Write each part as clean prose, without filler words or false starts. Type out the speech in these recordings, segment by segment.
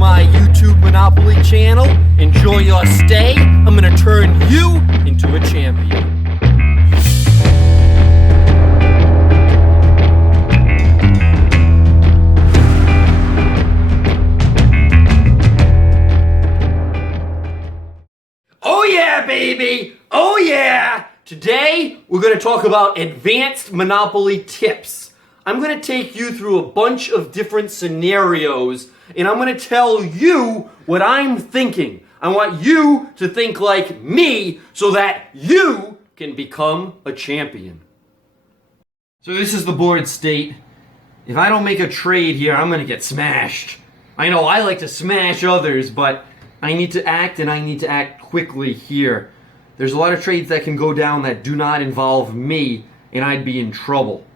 my YouTube Monopoly channel. Enjoy your stay. I'm gonna turn you into a champion. Oh yeah, baby! Oh yeah! Today, we're going to talk about advanced Monopoly tips. I'm going to take you through a bunch of different scenarios, and I'm going to tell you what I'm thinking. I want you to think like me so that you can become a champion. So this is the board state. If I don't make a trade here, I'm going to get smashed. I know I like to smash others, but I need to act, and I need to act quickly here. There's a lot of trades that can go down that do not involve me, and I'd be in trouble.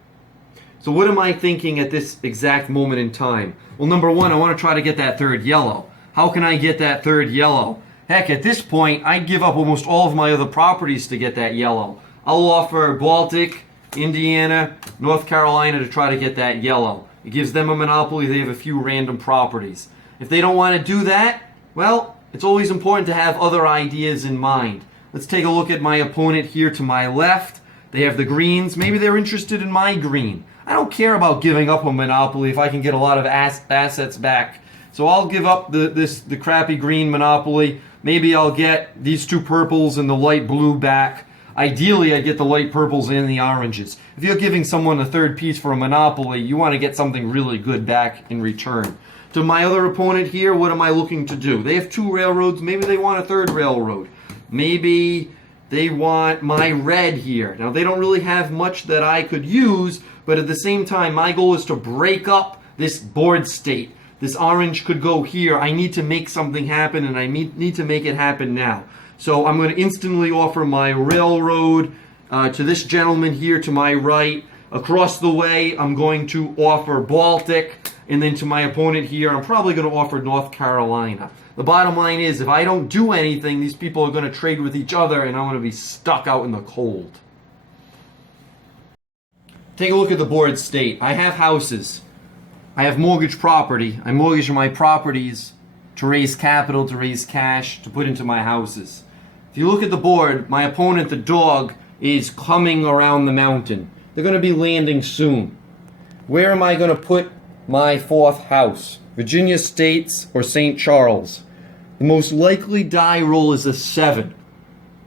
So what am I thinking at this exact moment in time? Well, number one, I want to try to get that third yellow. How can I get that third yellow? Heck, at this point, I'd give up almost all of my other properties to get that yellow. I'll offer Baltic, Indiana, North Carolina to try to get that yellow. It gives them a monopoly. They have a few random properties. If they don't want to do that, well, it's always important to have other ideas in mind. Let's take a look at my opponent here to my left. They have the greens. Maybe they're interested in my green. I don't care about giving up a monopoly if I can get a lot of assets back. So I'll give up the crappy green monopoly. Maybe I'll get these two purples and the light blue back. Ideally, I get the light purples and the oranges. If you're giving someone a third piece for a monopoly, you want to get something really good back in return. To my other opponent here, what am I looking to do? They have two railroads. Maybe they want a third railroad. Maybe they want my red here. Now, they don't really have much that I could use, but at the same time, my goal is to break up this board state. This orange could go here. I need to make something happen, and I need to make it happen now. So I'm going to instantly offer my railroad to this gentleman here to my right. Across the way, I'm going to offer Baltic. And then to my opponent here, I'm probably going to offer North Carolina. The bottom line is, if I don't do anything, these people are going to trade with each other, and I'm going to be stuck out in the cold. Take a look at the board state. I have houses. I have mortgage property. I mortgage my properties to raise capital, to raise cash, to put into my houses. If you look at the board, my opponent, the dog, is coming around the mountain. They're going to be landing soon. Where am I going to put my fourth house? Virginia States or St. Charles? The most likely die roll is a 7.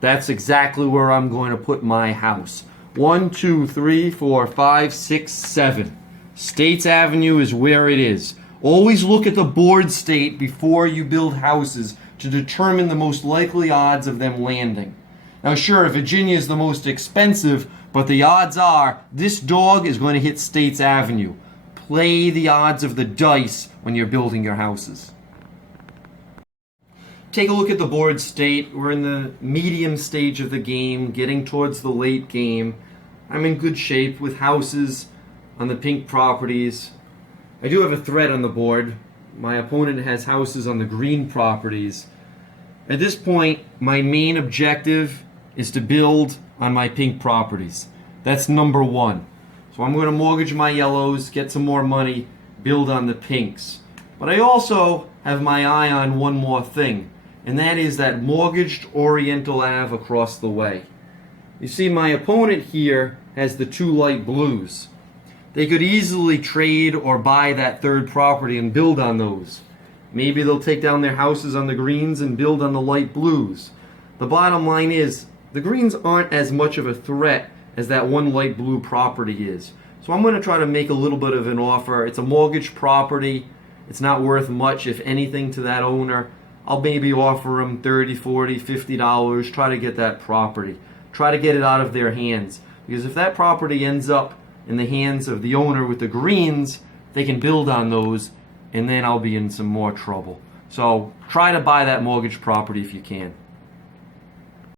That's exactly where I'm going to put my house. 1, 2, 3, 4, 5, 6, 7. States Avenue is where it is. Always look at the board state before you build houses to determine the most likely odds of them landing. Now sure, Virginia is the most expensive, but the odds are this dog is going to hit States Avenue. Play the odds of the dice when you're building your houses. Take a look at the board state. We're in the medium stage of the game, getting towards the late game. I'm in good shape with houses on the pink properties. I do have a threat on the board. My opponent has houses on the green properties. At this point, my main objective is to build on my pink properties. That's number one. So I'm going to mortgage my yellows, get some more money, build on the pinks. But I also have my eye on one more thing, and that is that mortgaged Oriental Ave across the way. You see, my opponent here has the two light blues. They could easily trade or buy that third property and build on those. Maybe they'll take down their houses on the greens and build on the light blues. The bottom line is, the greens aren't as much of a threat as that one light blue property is. So I'm going to try to make a little bit of an offer. It's a mortgage property. It's not worth much, if anything, to that owner. I'll maybe offer them $30, $40, $50, try to get that property. Try to get it out of their hands. Because if that property ends up in the hands of the owner with the greens, they can build on those, and then I'll be in some more trouble. So try to buy that mortgage property if you can.